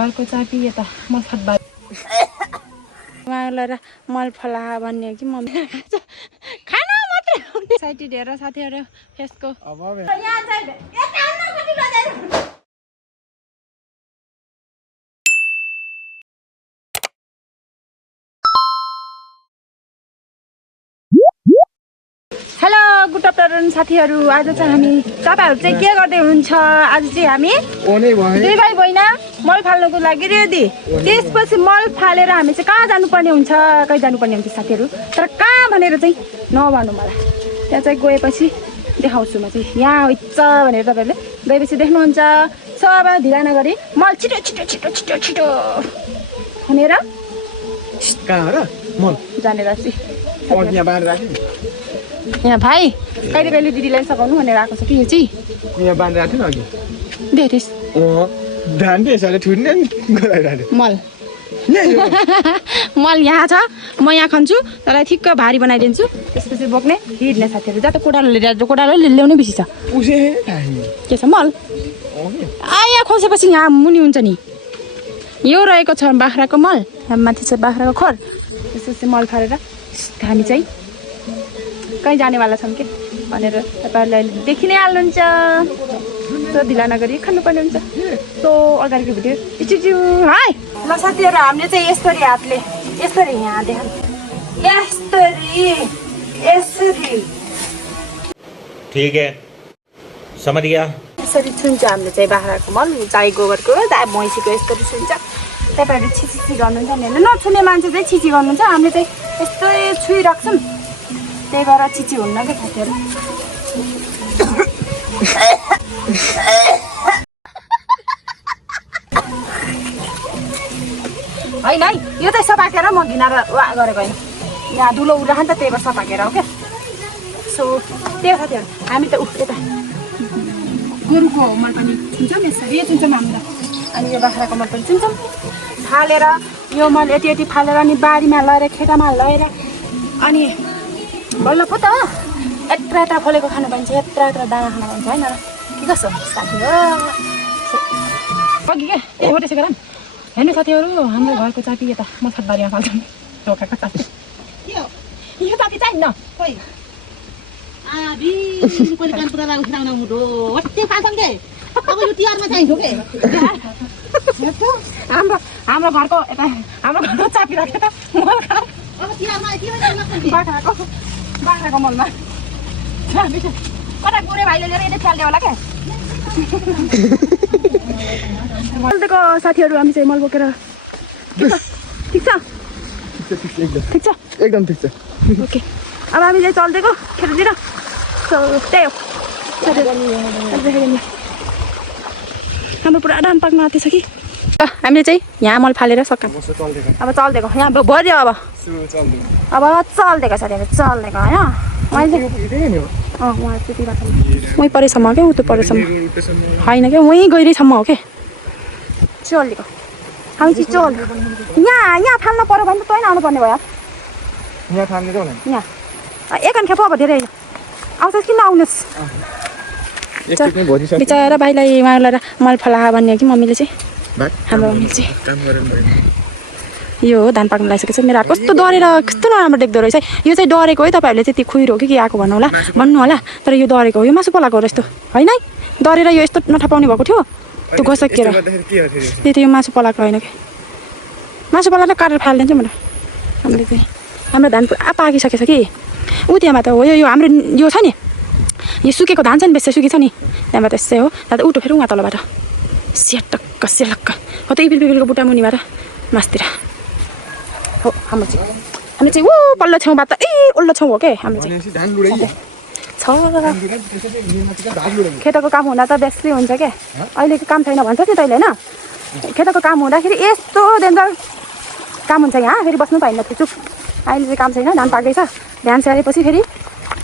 घरको चापी यता मफत बारी उहाँलाई मल फला भन्ने कि मम्मी खाना मात्रै साइटी ढेर साथीहरू फेसको हेलो गुड आफ्टरनुन साथीहरू आज चाहिँ हामी तपाईँहरू चाहिँ के गर्दै हुनुहुन्छ आज चाहिँ हामी दुई भाइ बहिनी मल फाल्नुको लागि रेडी त्यसपछि मल फालेर हामी चाहिँ कहाँ जानुपर्ने हुन्छ साथीहरू तर कहाँ भनेर चाहिँ नभन्नु मलाई त्यहाँ चाहिँ गएपछि देखाउँछु म चाहिँ यहाँ हुन्छ भनेर तपाईँहरूले गएपछि देख्नुहुन्छ सब ढिला नगरी मल छिटो छिटो छिटो छिटो छिटो भनेर जाने राख्छु यहाँ भाइ कहिले कहिले दिदीलाई सघाउनु भनेर आएको छ कि यो चाहिँ यहाँ बाँधिरहेको थियो नि अघि देखेस् धान त्यसले ठुट्ने नि मल मल यहाँ छ म यहाँ खन्छु त्यसलाई ठिक्क भारी बनाइदिन्छु त्यसपछि बोक्ने हिँड्ने साथीहरू जता कोडालो ल्याउनै बेसी छ के छ मल यहाँ खोसेपछि यहाँ मुनि हुन्छ नि यो रहेको छ बाख्राको मल माथि छ बाख्राको खोर त्यसपछि मल फालेर हामी चाहिँ कहीँ जानेवाला छौँ कि भनेर तपाईँहरूलाई देखि नै हाल्नुहुन्छ सो ढिला नगरी खानुपर्ने हुन्छ सो अगाडिको भिडियो चिचु है ल साथीहरू हामीले चाहिँ यसरी हातले यसरी यहाँ देखाउँ यसरी ठीक है समझ गया यसरी छुन्छ हामीले चाहिँ बाख्राको मल गाई गोबरको भैँसीको यसरी छुन्छ तपाईँहरू छिछि गर्नुहुन्छ नि होइन नछुने मान्छे चाहिँ छिछि गर्नुहुन्छ हामीले चाहिँ यस्तै छुइराख्छौँ त्यही भएर चिची हुन्न क्या साथीहरू होइन है यो चाहिँ सपाकेर म घिनाएर वा गरेको होइन यहाँ धुलो उड्छ नि त त्यही भएर सपाकेर हो क्या सो त्यही साथीहरू हामी त यता गोरुको मल पनि छुन्छौँ यसरी छुन्छौँ हामी त अनि यो बाख्राको मल पनि छुन्छौँ फालेर यो मल यति यति फालेर अनि बारीमा लगेर खेतामा लगेर अनि बल्ल पो त यत्रा फलेको खानु पाइन्छ यत्रा दाना खानु पाइन्छ होइन के कसो साथी हो अघि के हो त्यसै कारण हेर्नु साथीहरू हाम्रो घरको चापी यता मफत बारीमा फाल्छौँ ढोकाको चापी यो चापी चाहिन्न खोइ हाम्रो घरको यता हाम्रो घरको चापी राख्यो त बाख्राको मलमा कता गोरे भाइले लिएर यता चाल्ने होला क्या मलको साथीहरू हामी चाहिँ मल बोकेर ठिक छ एकदम ठिक छ ओके अब हामी चाहिँ चल्दिएको खेततिर त्यही हो हाम्रो पुरा धान पाक्न आँटेछ कि हामीले चाहिँ यहाँ मल फालेर सक्छौँ अब चल्दिएको यहाँ भर्यो अब चल्दिएको साथीहरू चल्दिएको होइन उहाँ त्यति बाटो वहीँ परेसम्म क्या उतो परेसम्म होइन क्या वहीँ गइरहेसम्म हो क्या चल्दिएको हामी चाहिँ चल यहाँ फाल्नु पऱ्यो भने त तै आउनु पर्ने भयो यहाँ एक खेप अब धेरै आउँछ किन आउनुहोस् बिचरा भाइलाई उहाँलाई मल फला भन्ने कि मम्मीले चाहिँ हाम्रो मम्मीले चाहिँ यो हो धान पाक्नु लागिसकेको छ मेरो हात कस्तो डरेर कस्तो नराम्रो देख्दो रहेछ यो चाहिँ डरेको है तपाईँहरूले त्यति खुइरो कि आएको भन्नु होला तर यो डरेको हो यो मासु पलाएको हो यस्तो होइन है डरेर यो यस्तो नठापाउने भएको थियो त्यो घसकेर त्यही त यो मासु पलाएको होइन कि मासु पलाएर काटेर फालिदिन्छ मलाई हामीले चाहिँ हाम्रो धान पुरा पाकिसकेको छ कि ऊ त्यहाँबाट हो यो हाम्रो यो छ नि यो सुकेको धान छ नि बेसी सुकेको छ नि त्यहाँबाट यसै हो दादा उठो फेरि उहाँ तलबाट सेटक्क सेलक्क हो त्यही पिलपिलको बुट्टा मुनिबाट मासतिर हो हाम्रो चाहिँ ऊ पल्लो छेउबाट ओल्लो छेउ हो क्या हाम्रो चाहिँ छ खेतको काम हुँदा त बेसी हुन्छ क्या अहिलेको काम छैन भन्छ नि तैँले होइन खेतको काम हुँदाखेरि यस्तो डेन्जर काम हुन्छ यहाँ फेरि बस्नु पाइन्न थियो चुप अहिले चाहिँ काम छैन धान पाक्दैछ धान स्याहारेपछि फेरि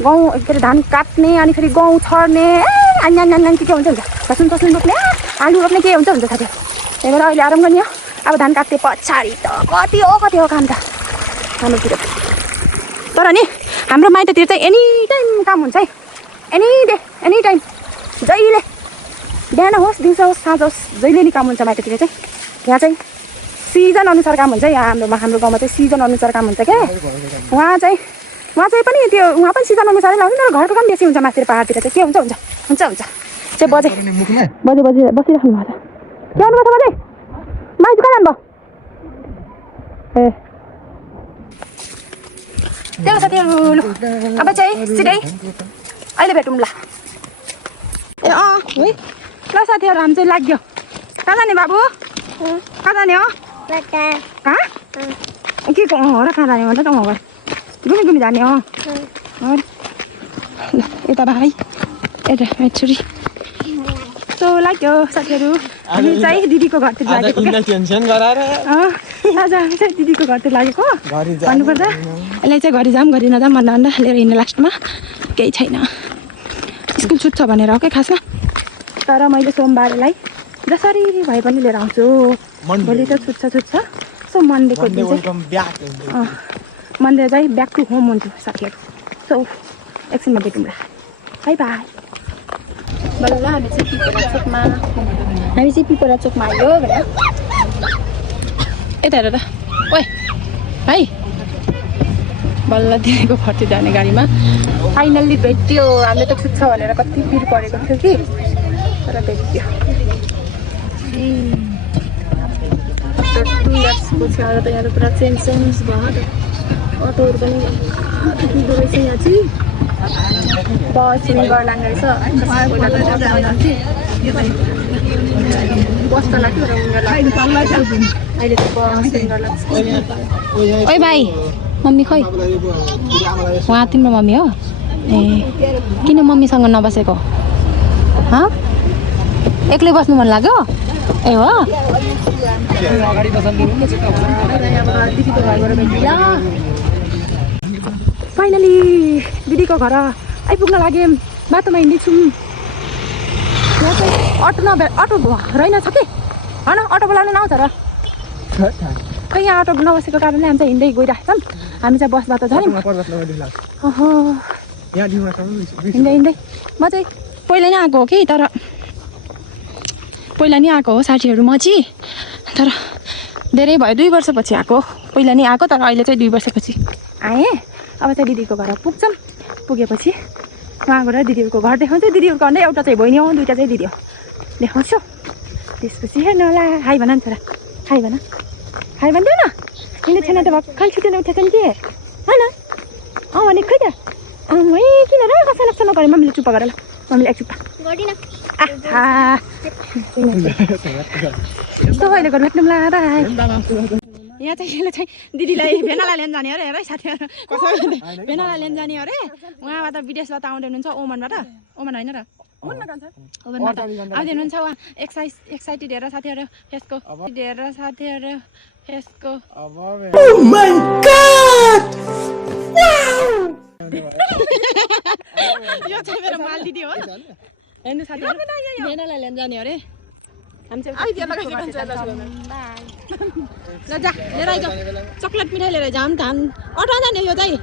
गहुँ के अरे धान काट्ने अनि फेरि गहुँ छर्ने अनि के हुन्छ लसुन रोप्ने आलु रोप्ने के हुन्छ साथी त्यही भएर अहिले आराम गर्ने हो अब धान काट्ने पछाडि त कति हो काम त हाम्रोतिर तर नि हाम्रो माइततिर चाहिँ एनी टाइम काम हुन्छ है एनी टाइम जहिले बिहान होस् दिउँसो होस् साँझ होस् जहिले नि काम हुन्छ माइततिर चाहिँ यहाँ चाहिँ सिजन अनुसार काम हुन्छ यहाँ हाम्रो गाउँमा चाहिँ सिजन अनुसार काम हुन्छ क्या उहाँ चाहिँ पनि त्यो उहाँ पनि सिजन अनुसारै लाउँछ तर घरको काम बेसी हुन्छ माथितिर पाहाडतिर चाहिँ के हुन्छ चाहिँ बजे बसिराख्नु भएको छ के आउनुभएको छ बजे माइज कहाँ जानुभयो ए त्यही साथीहरू लु अब चाहिँ सिधै अहिले भेटौँ ल ए है ल साथीहरू हामी चाहिँ लाग्यो कहाँ जाने बाबु कहाँ जाने हो कहाँ के हो र कहाँ जाने भन्छ त म घुमी जाने हो यता भाइ यता छोरी सो लाग्यो साथीहरू हामी चाहिँ दिदीको घरतिर लागेको आज हामी चाहिँ दिदीको घरतिर लागेको भन्नुपर्दा यसलाई चाहिँ घरि जाऊँ घरि नजाऊँ भन्दा लिएर हिँड्ने लास्टमा केही छैन स्कुल छुट्छ भनेर हो क्या खासमा तर मैले सोमबारलाई जसरी भए पनि लिएर आउँछु भोलि त छुट्छ सो मन्डेको दिन चाहिँ मन्डे चाहिँ ब्याक टु होम हुन्छु साथीहरू सो एकछिनमा भेटौँ ल बाई बाई बल्ल हामी चाहिँ पिपरा चोकमा आयो भनेर यता हेर त ओए भाइ बल्ल दिदीको घरतिर जाने गाडीमा फाइनल्ली भेट्यो हामीले त छुट्छ भनेर कति पिर परेको थियो कि तर भेट्यो 2 इयर्सको छ र त यहाँ पुरा चेन्ज भयो त अटोहरू पनि दिँदो रहेछ यहाँ चाहिँ बस घर लाग्ने रहेछ बस त लाग्यो र अहिले त बस लाग्छ ओइ भाइ मम्मी खै उहाँ तिम्रो मम्मी हो ए किन मम्मीसँग नबसेको एक्लै बस्नु मन लाग्यो ए हो फाइनली दिदीको घर आइपुग्न लाग्यौँ बाटोमा हिँड्दैछौँ अटो रहेन छ कि होइन अटो बोलाउनु नआउँछ र खै यहाँ अटो नबसेको कारणले हामी चाहिँ हिँड्दै गइरहेको छौँ हामी चाहिँ बसबाट झऱ्यौँ हिँड्दै म चाहिँ पहिला नै आएको हो कि तर पहिला नै आएको हो साथीहरू म चाहिँ तर धेरै भयो 2 वर्षपछि आएको पहिला नै आएको तर अहिले चाहिँ 2 वर्षपछि आएँ अब चाहिँ दिदीको घर पुग्छौँ पुगेपछि उहाँ गएर दिदीहरूको घर देखाउँछु दिदीहरूको घर नै एउटा चाहिँ बहिनी हो 2टा चाहिँ दिदी हो देखाउँछु त्यसपछि हेर्नु होला हाई भन नि छोरा हाई भन हाई भन्दैन किन छैन त भर्खर छुट्टिन उठेछ नि के होइन भने खै त किन र कसै लक्ष्य नगरे मम्मीले चुप्पा गर ल मम्मीले एक चुप्पा अहिले घर भेट्नु ल बाई यहाँ चाहिँ यसले चाहिँ दिदीलाई भेनालाई लिन जाने अरे है साथीहरू भेनालाई लिन जाने अरे उहाँबाट विदेशबाट आउँदै हुनुहुन्छ ओमनबाट ओमन होइन र ओमनबाट आउँदै हुनुहुन्छ उहाँ एक्साइटेड हेरेर साथीहरू फेसको यो चाहिँ मेरो माल दिदी हो हेर्नु साथीहरू भेनालाई लिन जाने अरे ल जा लिएर आइज चक्लेट मिठाई लिएर जाऊँ त अटो जाने यो चाहिँ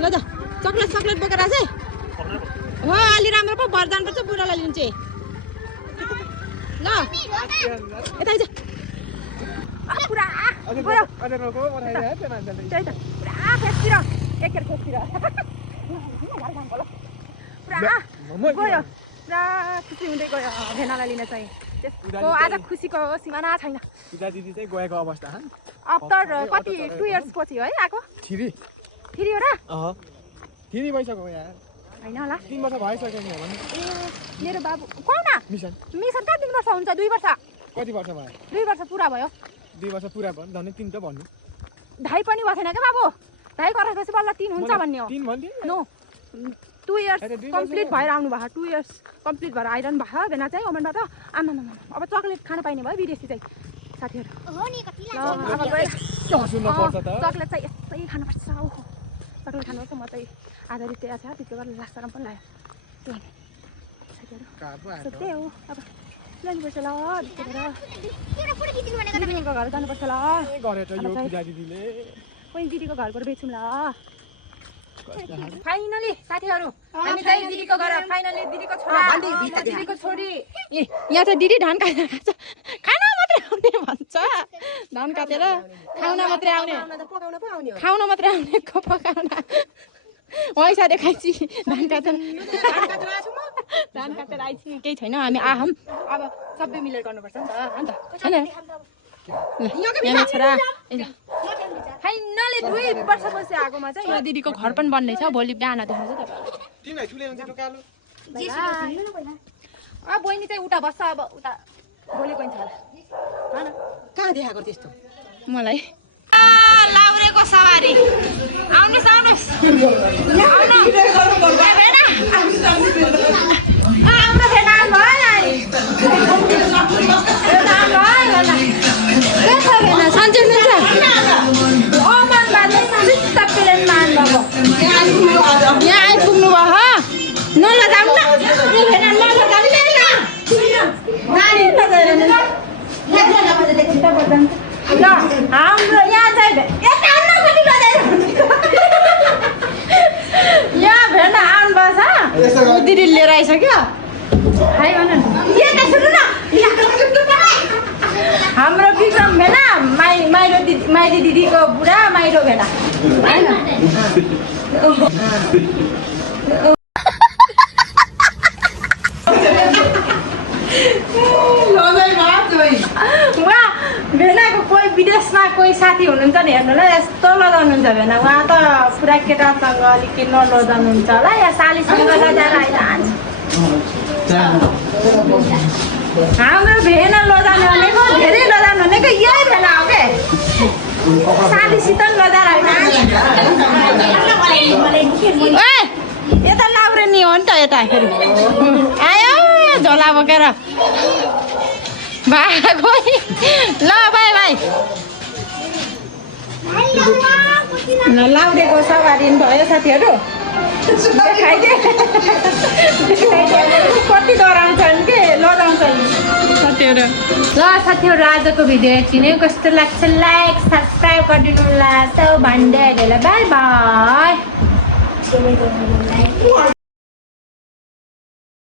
ल जा चक्लेट बोकेर चाहिँ हो अलि राम्रो पो भर जानुपर्छ बुढालाई लिनु चाहिँ ल यता आइज पुरा गयो त्यही त पुरा फेसतिर एकेर फेसतिर पुरा गयो पुरा खुसी हुँदै गयो भेनालाई लिन चाहिँ त्यसको आज खुसीको सिमाना छैन दिदी चाहिँ गएको अवस्था आफ्टर कति 2 इयर्स पछि है आएको 3 हो र 3 भइसक्यो यार हैन होला 3 वर्ष भइसक्यो नि भने ए मेरो बाबु कोना मिसन कति वर्ष हुन्छ 2 वर्ष कति वर्ष भयो 2 वर्ष पुरा भयो 2 वर्ष पुरा भयो धन्य 3 त भन्नु ढाई पनि भएन के बाबु ढाई गरेपछि बल्ल 3 हुन्छ भन्ने हो 3 भन्थे नो 2 इयर्स कम्प्लिट भएर आउनु भयो 2 इयर्स कम्प्लिट भएर आइरहनु भयो भेना चाहिँ ओमनबाट आमा अब चक्लेट खान पाइने भयो विदेशी चाहिँ साथीहरू हो नि कति चक्लेट चाहिँ यस्तै खानुपर्छ ओहो चक्लेट खानुपर्छ म चाहिँ आज रित्या छ त्यति बेला लास्टमा पनि लाग्यो त्यही हो अब जानुपर्छ ल दिदीको घर जानुपर्छ ल कोही दिदीको घरबाट बेचौँ ल फाइनली साथीहरू हामी चाहिँ दिदीको घर फाइनली दिदीको छोरी यहाँ चाहिँ दिदी धान खाइरहेको छ खाना मात्रै आउने भन्छ धान काटेर खाउन मात्रै आउने खाउन मात्रै आउने को पकाउन पैसा देखाइछि धान काटेर आइछि केही छैन हामी आहम अब सबै मिलेर गर्नुपर्छ नि त हैन यहाँ छोरा फाइनली 2 वर्षपछि आगोमा चाहिँ यो दिदीको घर पनि बन्ने छ भोलि बिहान देखाउँछु तपाईहरुलाई तिमीलाई ठुले हुन्छ त्यो कालो अब बहिनी चाहिँ उता बस्छ अब उता भोलि गइन्छ होला हैन कहाँ देखाएको त्यस्तो मलाई लाउरेको सवारी आउनुस् आउनुस् यहाँ आइपुग्नु भयो नलजाउनु हाम्रो यहाँ चाहिँ यहाँ भेट्न आउनुपर्छ दिदी लिएर आइसक्यो हाई भन हाम्रो विक्रम भेना माइली दिदीको बुढा माइलो भेना होइन उहाँ भेनाको कोही विदेशमा कोही साथी हुनुहुन्छ नि हेर्नु ल यस्तो लजाउनुहुन्छ भेना उहाँ त पुरा केटासँग अलिक नलजाउनुहुन्छ होला या सालीसँग लजाएर आइरहन्छ हाम्रो भेना लजाउनु भनेको धेरै लजाउनु भनेको यही भेना हो के सालीसित लजाएर यता लाउरे नि हो नि त यता फेरि आयो झोला बोकेर भागो ल बाई बाई लाउरेको सवारी भयो साथीहरू कति डराउँछन् के लजाउँछन् साथीहरू ल साथीहरू आजको भिडियो यति नै कस्तो लाग्छ लाइक सब्सक्राइब गरिदिनु होला भन्दै बाई बाई